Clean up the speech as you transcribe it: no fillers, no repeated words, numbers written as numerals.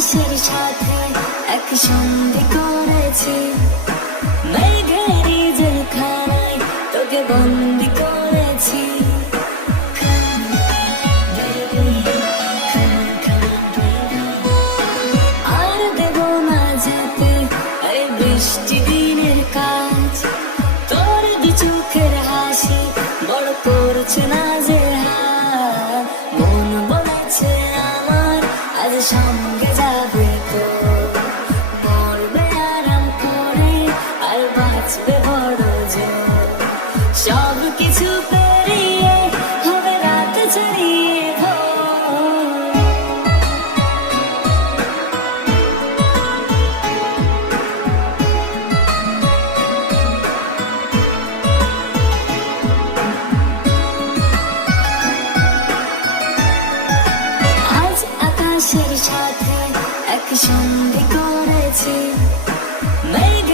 আকাশের সাথে একসঙ্গে করেছি, মেঘের জেলখানায় তোকে বন্দি করেছি। আর দেব না যেতে এই বৃষ্টি দিনের কাজ, তোর দু চোখের হাসি বড় করছে না যে হাত। মন বলেছে আমার আজ সঙ্গে যাবে তো, পড়বে আরাম করে আর বাঁচবে বড় জোর। সব কিছু পেরিয়ে হবে রাত ছাড়িয়ে ভোর। আজ আকাশের সাথে একসঙ্গে করেছি, মেঘ